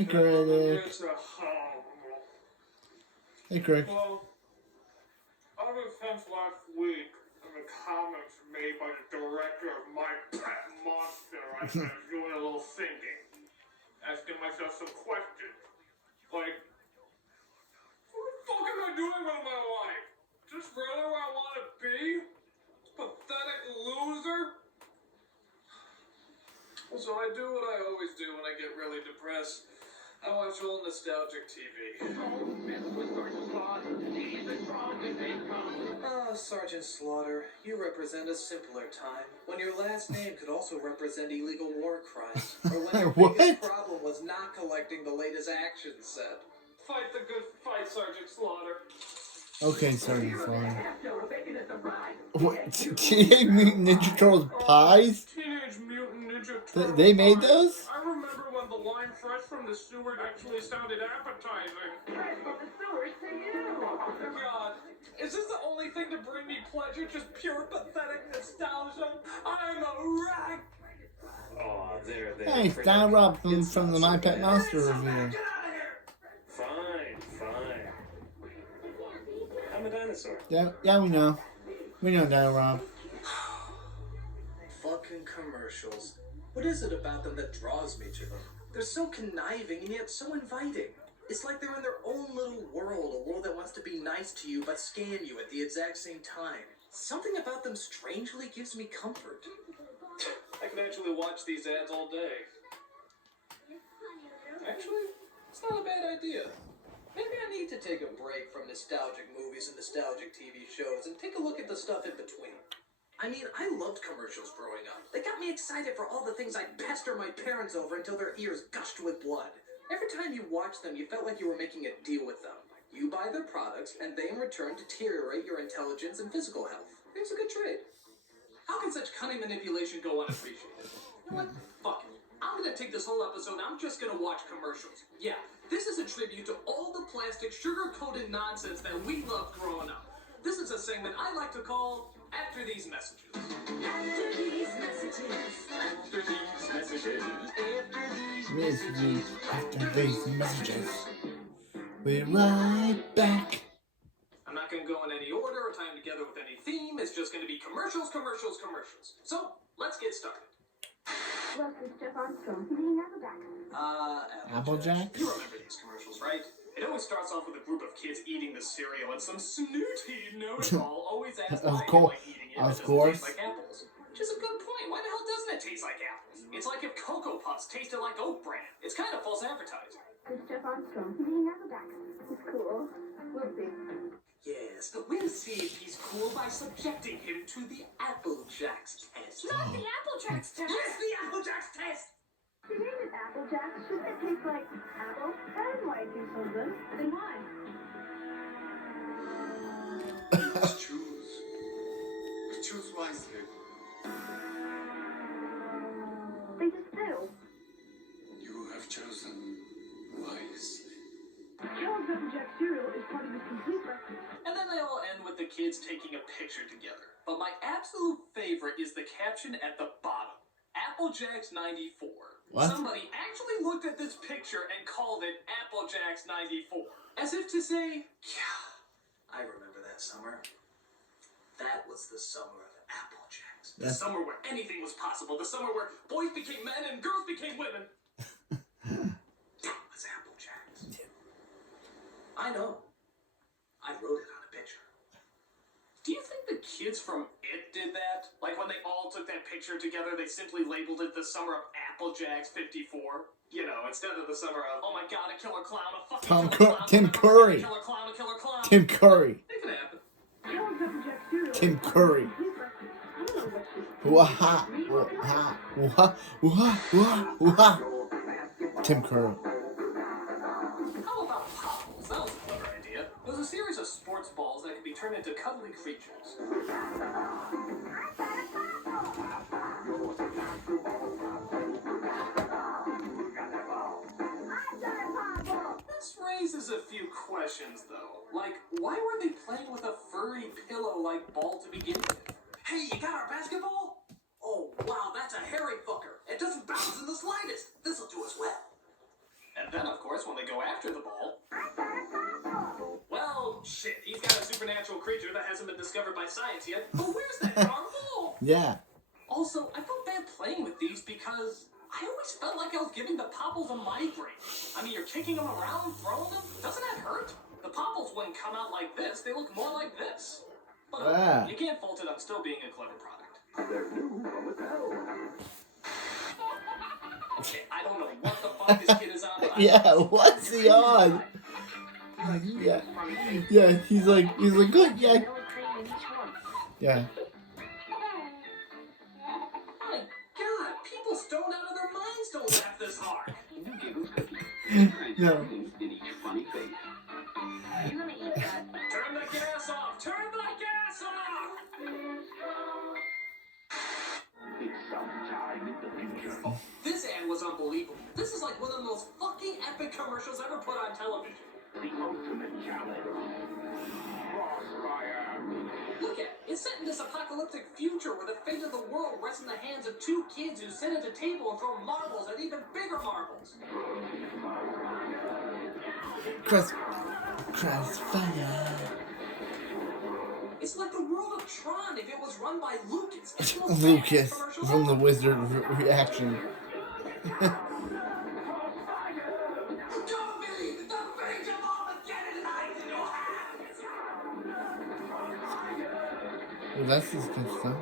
Hey, critic. Hey, critic. Well, ever since last week, in the comments made by the director of My Pet Monster, I've been doing a little thinking, asking myself some questions, like, what the fuck am I doing with my life? Just really where I want to be? Pathetic loser? So I do what I always do when I get really depressed. I watch old nostalgic TV. Ah, Sergeant Slaughter, you represent a simpler time, when your last name could also represent illegal war crimes, or when your biggest problem was not collecting the latest action set. Fight the good fight, Sergeant Slaughter. Okay, Sergeant Slaughter. What? Teenage Mutant Ninja Turtles pies? Teenage Mutant Ninja Turtles. They made those? I remember when the line fresh from the sewer actually sounded appetizing. Fresh from the sewers to you. God, is this the only thing to bring me pleasure? Just pure pathetic nostalgia? I'm a wreck! Oh, there. Hey, it's Don Robinson from the My Pet Monster review. Fine. I'm a dinosaur. Yeah, we know. We know that, Rob. Fucking commercials. What is it about them that draws me to them? They're so conniving and yet so inviting. It's like they're in their own little world, a world that wants to be nice to you but scam you at the exact same time. Something about them strangely gives me comfort. I can actually watch these ads all day. Actually, it's not a bad idea. Maybe I need to take a break from nostalgic movies and nostalgic TV shows and take a look at the stuff in between. I mean, I loved commercials growing up. They got me excited for all the things I'd pester my parents over until their ears gushed with blood. Every time you watched them, you felt like you were making a deal with them. You buy their products, and they in return deteriorate your intelligence and physical health. It's a good trade. How can such cunning manipulation go unappreciated? You know what? Fuck it. I'm gonna take this whole episode and I'm just gonna watch commercials. Yeah, this is a tribute to all the plastic, sugar-coated nonsense that we loved growing up. This is a segment I like to call After These Messages. After these messages. After these messages. After these messages. We're right back. I'm not gonna go in any order or tie them together with any theme. It's just gonna be commercials. So, let's get started. Welcome, Jeff Armstrong. Eating Applejack. Applejack? You remember these commercials, right? It always starts off with a group of kids eating the cereal, and some snooty know-it-all always asks why they like eating it. It doesn't taste like apples. Which is a good point. Why the hell doesn't it taste like apples? It's like if Cocoa Puffs tasted like Oat Bran. It's kind of false advertising. It's Jeff Armstrong. Eating Applejack. It's cool. We'll see. Yes, but we'll see if he's cool by subjecting him to the Applejacks test. Not the Applejacks test. Yes, the Applejacks test! You named it Applejack. Shouldn't it taste like apple? That might do so good. Then why? Choose wisely. They just do. You have chosen wisely. Kellogg's Applejack cereal is part of the complete breakfast. And then they all end with the kids taking a picture together. But my absolute favorite is the caption at the bottom. Applejacks 94. What? Somebody actually looked at this picture and called it Applejacks 94. As if to say, yeah, I remember that summer. That was the summer of Applejacks. The summer where anything was possible. The summer where boys became men and girls became women. That was Applejacks. I know. I wrote it on a picture. Do you think the kids from It did that? Like when they all took that picture together, they simply labeled it the summer of Applejacks 54? You know, instead of the summer of, oh my god, a killer clown, a fucking killer clown. Tim Curry. A killer clown, a killer clown. Tim Curry. It could happen. Kellogg's Applejack cereal Tim is part Curry. of the complete breakfast. I don't know what to Waha. Tim Curry. How about Popples? That was a clever idea. It was a series of sports balls that could be turned into cuddly creatures. This raises a few questions, though. Like, why were they playing with a furry pillow-like ball to begin with? Hey, you got our basketball? Oh, wow, that's a hairy fucker. It doesn't bounce in the slightest. This'll do us well. And then, of course, when they go after the ball, well, shit, he's got a supernatural creature that hasn't been discovered by science yet. But where's that darn ball? Yeah. Also, I felt bad playing with these because I always felt like I was giving the popples a migraine. I mean, you're kicking them around, throwing them. Doesn't that hurt? The popples wouldn't come out like this. They look more like this. But you can't fault it on still being a clever product. They're new from the pedal. Okay, I don't know what the fuck this kid is on. But Yeah, what's he on? Yeah. Yeah, he's like, good, yeah. Yeah. My God, people stoned out of their minds don't laugh this hard. No. Turn the gas off! Turn the gas off! Oh, this ad was unbelievable. This is like one of the most fucking epic commercials ever put on television. The ultimate challenge. Crossfire. Look at it. It's set in this apocalyptic future where the fate of the world rests in the hands of two kids who sit at a table and throw marbles at even bigger marbles. Crossfire. It's like the world of Tron if it was run by Lucas. It's the most Lucas badass commercial from the ever. Wizard reaction. Well, that's just good stuff.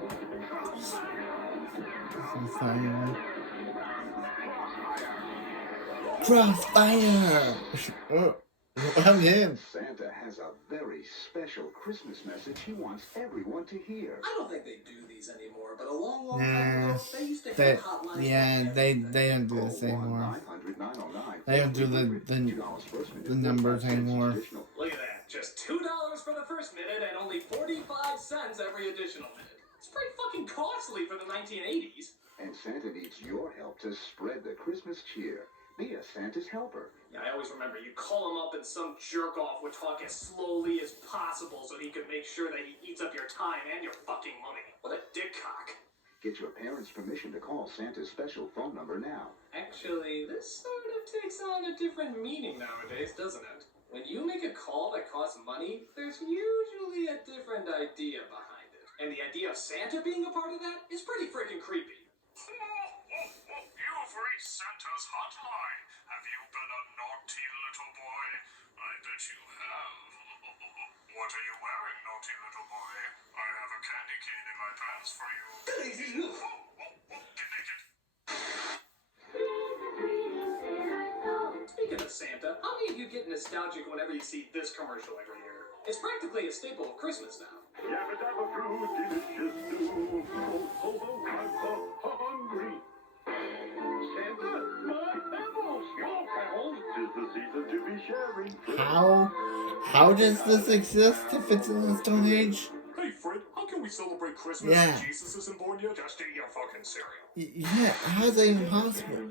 Some fire. Crossfire! Oh, I'm in. Santa has a very special Christmas message he wants everyone to hear. I don't think they do these anymore, but a long time ago, they used to They, have hotlines. yeah, they don't do this anymore. They don't do the numbers anymore. Look at that. Just $2 for the first minute and only 45 cents every additional minute. It's pretty fucking costly for the 1980s. And Santa needs your help to spread the Christmas cheer. Be a Santa's helper. Yeah, I always remember you call him up and some jerk-off would talk as slowly as possible so he could make sure that he eats up your time and your fucking money. What a dick cock. Get your parents' permission to call Santa's special phone number now. Actually, this sort of takes on a different meaning nowadays, doesn't it? When you make a call that costs money, there's usually a different idea behind it. And the idea of Santa being a part of that is pretty freaking creepy. You've reached Santa's hotline. Have you been a naughty little boy? I bet you have. What are you wearing, naughty little boy? I have a candy cane in my pants for you. Get naked. Speaking of Santa, how many of you get nostalgic whenever you see this commercial every year? It's practically a staple of Christmas now. Yabba dabba brew, delicious stew. Ho ho ho, I'm hungry. Santa, my pebbles, your pebbles. 'Tis the season to be sharing. How does this exist if it's in the Stone Age? Hey, Fred, how can we celebrate Christmas Yeah. if Jesus isn't born yet? Just eat your fucking cereal. Yeah, how is that even possible?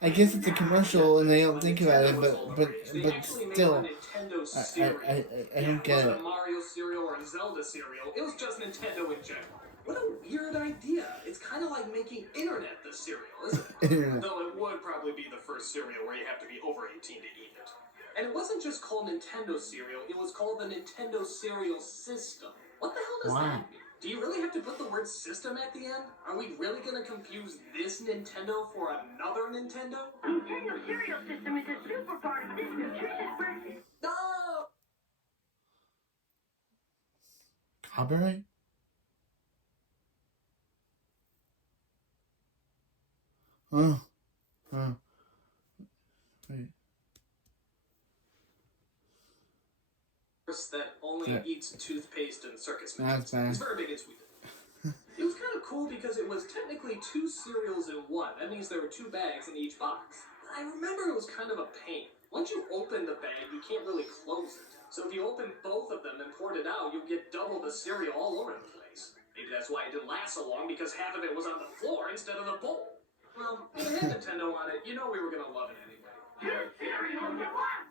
I guess it's a commercial and they don't think about it, but They actually made still, a Nintendo cereal. I don't get It it. wasn't a Mario cereal or a Zelda cereal. It was just Nintendo in general. What a weird idea. It's kind of like making internet the cereal, isn't it? Yeah. Though it would probably be the first cereal where you have to be over 18 to eat it. And it wasn't just called Nintendo cereal, it was called the Nintendo Cereal System. What the hell does Wow. that mean? Do you really have to put the word system at the end? Are we really going to confuse this Nintendo for another Nintendo? Nintendo cereal system is a super part of this nutritious breakfast. No! Copyright? Oh. Wait. That only Yeah. eats toothpaste and circus That's mints. bad. It's very big in Sweden. It was kind of cool because it was technically 2 cereals in one. That means there were 2 bags in each box. But I remember it was kind of a pain. Once you open the bag, you can't really close it. So if you open both of them and poured it out, you'll get double the cereal all over the place. Maybe that's why it didn't last so long, because half of it was on the floor instead of the bowl. Well, if it had Nintendo on it, you know we were going to love it anyway. Your cereal, you want?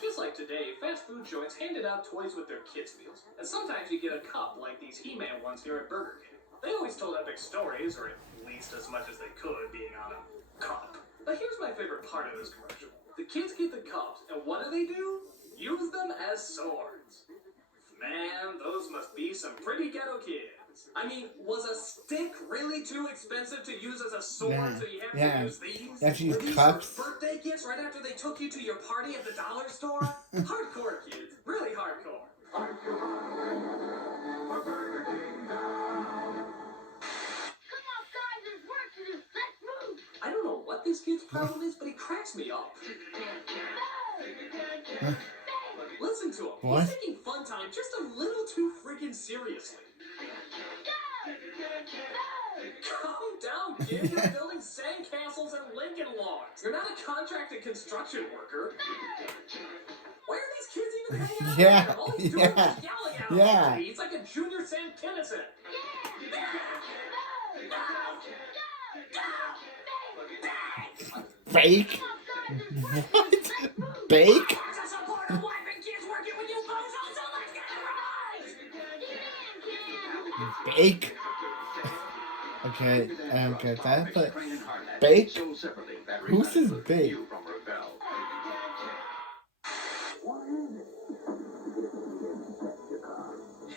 Just like today, fast food joints handed out toys with their kids' meals. And sometimes you get a cup like these He-Man ones here at Burger King. They always told epic stories, or at least as much as they could, being on a cup. But here's my favorite part of this commercial. The kids get the cups, and what do? Use them as swords. Man, those must be some pretty ghetto kids. I mean, was a stick really too expensive to use as a sword, so you have to use these? That's these Were these cups. your birthday gifts right after they took you to your party at the dollar store? Hardcore kids. Really hardcore. Come on, guys, there's work to do. Let's move. I don't know what this kid's problem is, but he cracks me up. Listen to him. What? He's taking fun time just a little too freaking seriously. Calm down, kid. You're building sandcastles and Lincoln logs. You're not a contracted construction worker. Where are these kids even hanging out? Yeah, here? All he's doing is yelling at him. yeah. He's like a junior Sam Kinison. Fake? What? Bake? Bake? Okay, I don't get that, but bake? Who's this bake?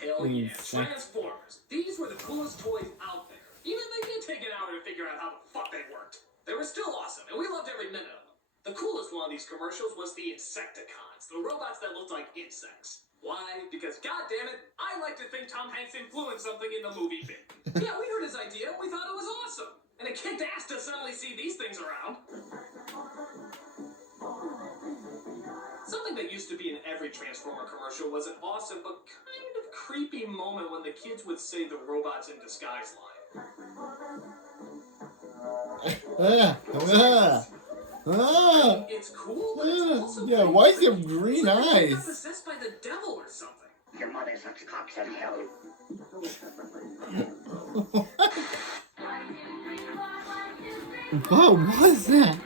Hell yeah, Transformers. These were the coolest toys out there. Even they did take an hour to figure out how the fuck they worked. They were still awesome, and we loved every minute of them. The coolest one of these commercials was the Insecticons, the robots that looked like insects. Why? Because goddammit, I like to think Tom Hanks influenced something in the movie bit. Yeah, we heard his idea, we thought it was awesome. And it kicked ass to suddenly see these things around. Something that used to be in every Transformer commercial was an awesome but kind of creepy moment when the kids would say the robots in disguise line. It's cool, but it's also yeah, why is there green like they got eyes? possessed by the devil or something. Your mother sucks cocks in hell. What was that?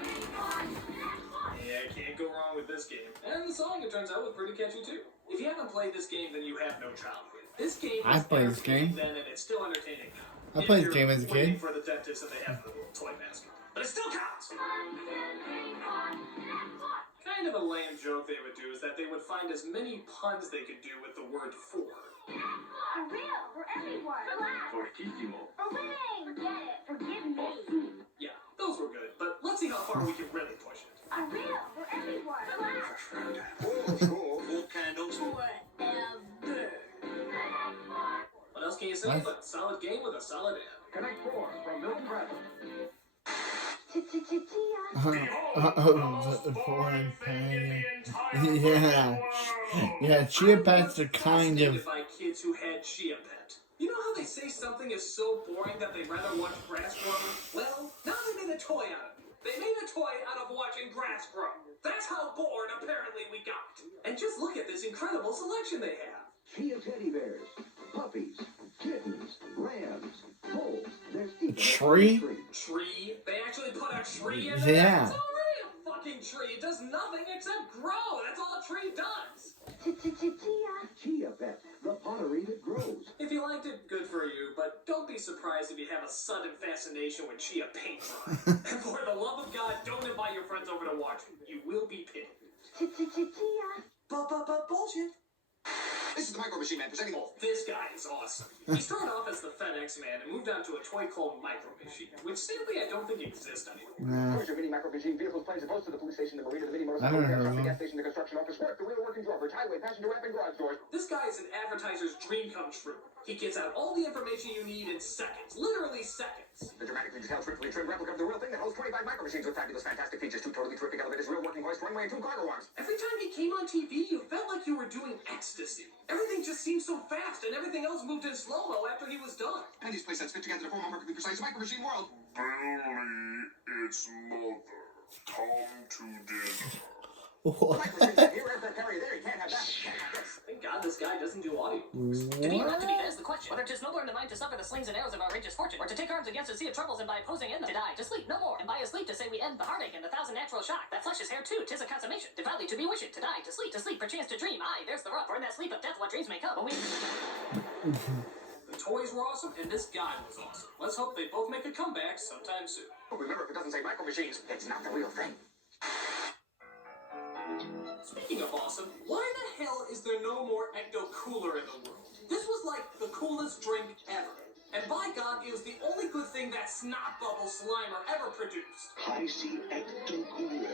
Yeah, can't go wrong with this game. And the song, it turns out, was pretty catchy too. If you haven't played this game, then you have no childhood. This game I was played this entertaining game. then, and it's still entertaining now. I played this If game you're as a waiting kid. for the dentist and they have the little toy mask. But it still counts. Kind of a lame joke they would do is that they would find as many puns they could do with the word for. For real, for everyone. Relax. Fortissimo. For winning. Forget it. Forgive me. Yeah, those were good, but let's see how far we can really push it. For real, for everyone. Relax. Four candles. Forever. What else can you say but solid game with a solid end? Connect 4 from Milton Bradley. Foreign pain. Yeah. Yeah, chia pets are kind of. By kids who had chia pet. You know how they say something is so boring that they'd rather watch grass grow? Well, now they made a toy out of it. They made a toy out of watching grass grow. That's how bored apparently we got. And just look at this incredible selection they have. Chia teddy bears, puppies, kittens, lambs, bulls. There's even a Tree? Tree? They actually put a tree in there? Yeah. It's already a fucking tree. It does nothing except grow. That's all a tree does. Chia pet, the pottery that grows. If you liked it, good for you, but don't be surprised if you have a sudden fascination with chia paint dry. And for the love of God, don't invite your friends over to watch it. You will be pitied. Bullshit. This is the Micro Machine Man presenting. Oh, this guy is awesome. He started off as the FedEx man and moved on to a toy called Micro Machine, which sadly I don't think exists anymore. Nah. Your mini Micro Machine vehicles, planes, and boats to the police station, the marina, the mini I motorcycle, don't the know. gas station, the construction office, work, the real working drawbridge, highway, passenger ramp, and garage doors. This guy is an advertiser's dream come true. He gets out all the information you need in seconds, literally seconds. The dramatically detailed, truthfully trimmed replica of the real thing that holds 25 micro machines with fabulous, fantastic features, 2 totally terrific elevators, real working hoist, runway, and 2 cargo arms. Every time he came on TV, you felt like you were doing ecstasy. Everything just seemed so fast, and everything else moved in slow-mo after he was done. And these playsets fit together to form a perfectly precise Micro Machine world. Billy, it's mother. Come to dinner. What? Micro machine, here, aircraft carrier, there, you can't have that. Thank God this guy doesn't do audio. To be or not to be, What? that is the question. Whether 'tis nobler in the mind to suffer the slings and arrows of outrageous fortune, or to take arms against a sea of troubles and by opposing end them, to die, to sleep no more, and by a sleep to say we end the heartache and the thousand natural shock. That flesh is hair too, 'tis a consummation. Devoutly to be wishing, to die, to sleep, perchance to dream. Aye, there's the rub. For in that sleep of death what dreams may come. When we... The toys were awesome, and this guy was awesome. Let's hope they both make a comeback sometime soon. Remember, if it doesn't say micro machines, it's not the real thing. Speaking of awesome, why the hell is there no more ecto cooler in the world? This was like the coolest drink ever. And by God, it was the only good thing that snot bubble Slimer ever produced. I see ecto cooler.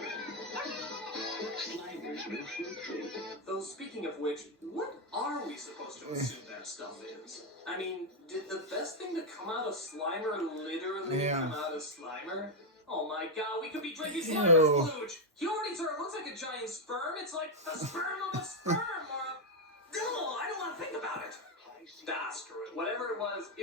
Slimer's new fruit drink. Though speaking of which, what are we supposed to assume that stuff is? I mean, did the best thing to come out of Slimer literally come out of Slimer? Oh my God, we could be drinking Slimer's splooge! It looks like a giant sperm. It's like the sperm of a sperm, or a... No, I don't want to think about it. Screw it. Whatever it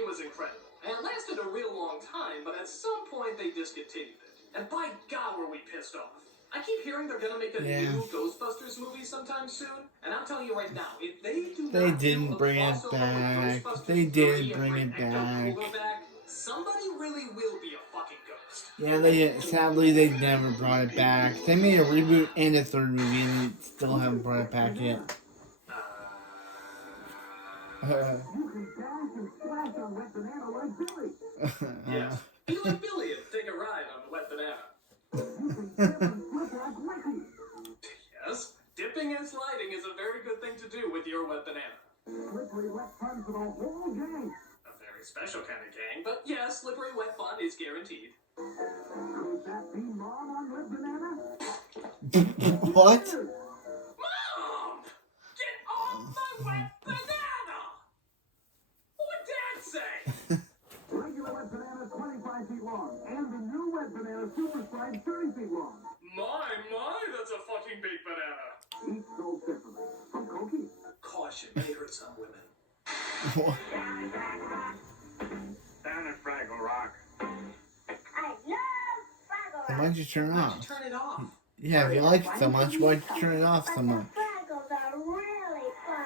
was incredible. And it lasted a real long time, but at some point they discontinued it. And by God, were we pissed off. I keep hearing they're gonna make a new Ghostbusters movie sometime soon, and I'm telling you right now, if they do They not didn't do a bring it crossover back. with Ghostbusters They 3 did and bring it Ecto back. Cooler back, somebody really will be a fucking ghost. Yeah, they sadly they never brought it back. They made a reboot and a third movie and still haven't brought it back yet. You can dash and splash on wet banana like Billy. Yes. Be like Billy and take a ride on the wet banana. You can dip and flip like Mickey. Yes, dipping and sliding is a very good thing to do with your wet banana. Slippery wet fun for the whole gang. A very special kind of gang, but yes, slippery wet fun is guaranteed. Could that be Mom on wet banana? What? Mom! Get off my wet banana! What would Dad say? Regular wet banana is 25 feet long, and the new wet banana super slide 30 feet long. My, that's a fucking big banana. Each sold separately. From Cokie. Caution, may hurt some women. Down at Fraggle Rock. I love Fraggle Then Rock. why'd you turn it Why'd you off? turn it off? Yeah, if you like it so much, why'd you turn it off so But much? the Fraggles are really fun.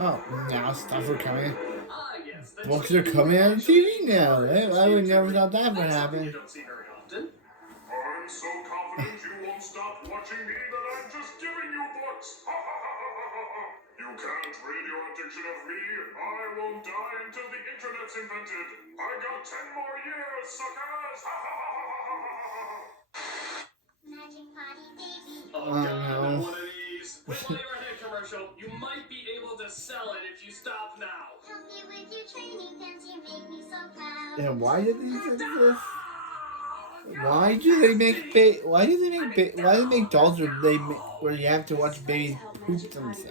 Oh, now stuff are coming. Ah, yes. the Books are coming out on TV now. I would never thought that would That's something happen. you don't see very often. I'm so confident you won't stop watching me that I'm just giving you books. Ha ha ha ha ha ha. You can't rid your addiction of me. I won't die until the internet's invented. I got 10 more years, suckers. Ha ha ha ha ha ha ha. Magic Potty Baby. Oh Oh, God, no. not one of these. Wait while you're ahead commercial. You might be able to sell it if you stop now. Help me with your training pants, you make me so proud. Yeah, why did these exist? Why do they make why do they make dolls where you have to watch babies poop themselves?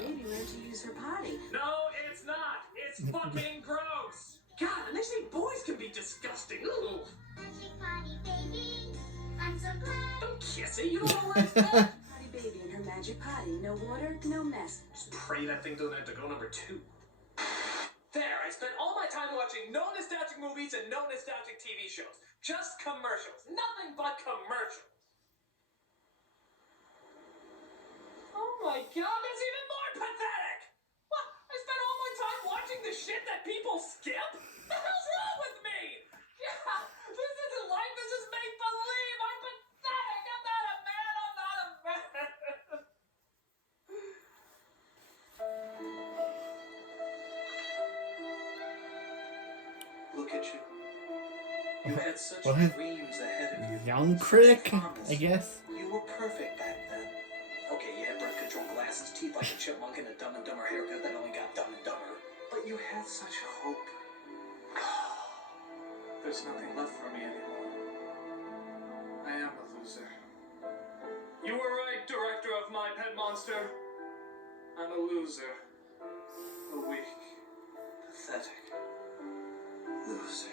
No, it's not. It's fucking gross. God, and they say boys can be disgusting. Ugh. Magic Potty Baby, I'm so glad. Don't kiss it. You don't know where it's at. Potty baby in her magic potty. No water, no mess. Just pray that thing don't have to go number 2. There, I spent all my time watching no nostalgic movies and no nostalgic TV shows. Just commercials. Nothing but commercials. Oh my God, that's even more pathetic! What? I spent all my time watching the shit that people skip? The hell's wrong with me? Yeah, this isn't life, this is make-believe! I'm pathetic! I'm not a man, I'm not a man! Look at you. You had such What? dreams ahead of you. Young critic, Promise. I guess. You were perfect back then. Okay, you had birth control glasses, teeth like a chipmunk, and a Dumb and Dumber haircut that only got dumb and dumber. But you had such hope. There's nothing left for me anymore. I am a loser. You were right, director of My Pet Monster. I'm a loser. A weak, pathetic loser.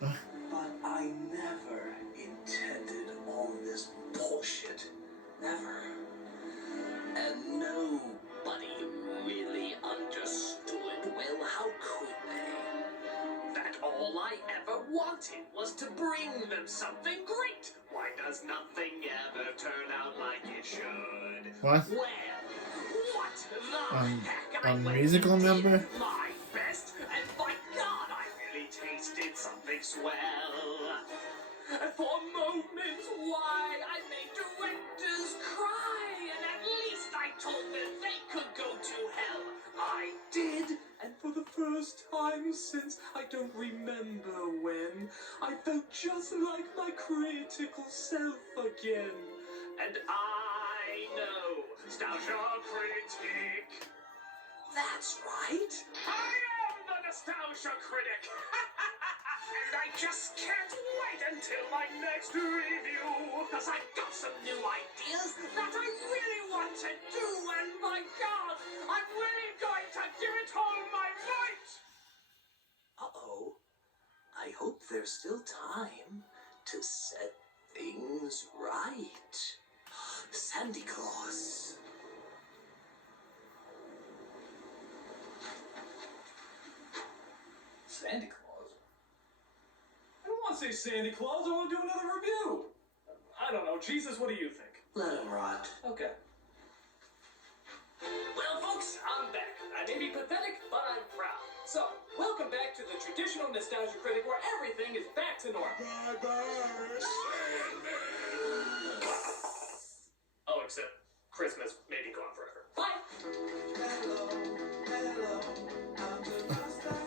But I never intended all of this bullshit. Never. And nobody really understood. Well, how could they? That all I ever wanted was to bring them something great. Why does nothing ever turn out like it should? What? Well, what the heck? I went musical and did number? my best, and by God, I really tasted something swell. And for moments, why, I made directors cry. And at least I told them they could go to hell. I did. And for the first time since I don't remember when, I felt just like my critical self again. And I know, Nostalgia Critic. That's right. I am the Nostalgia Critic. And I just can't wait until my next review. Cause I've got some new ideas that I really want to do. And my God, I'm really going to give it all my might. Uh-oh. I hope there's still time to set things right. Sandy Claus. Sandy Claus? I don't want to say Sandy Claus, I want to do another review. I don't know. Jesus, what do you think? Let him rot. Okay. Well, folks, I'm back. I may be pathetic, but I'm proud. So, welcome back to the traditional Nostalgia Critic where everything is back to normal. Bye-bye, Sandman. Oh, except Christmas may be gone forever. Bye! Hello, hello, I'm the master.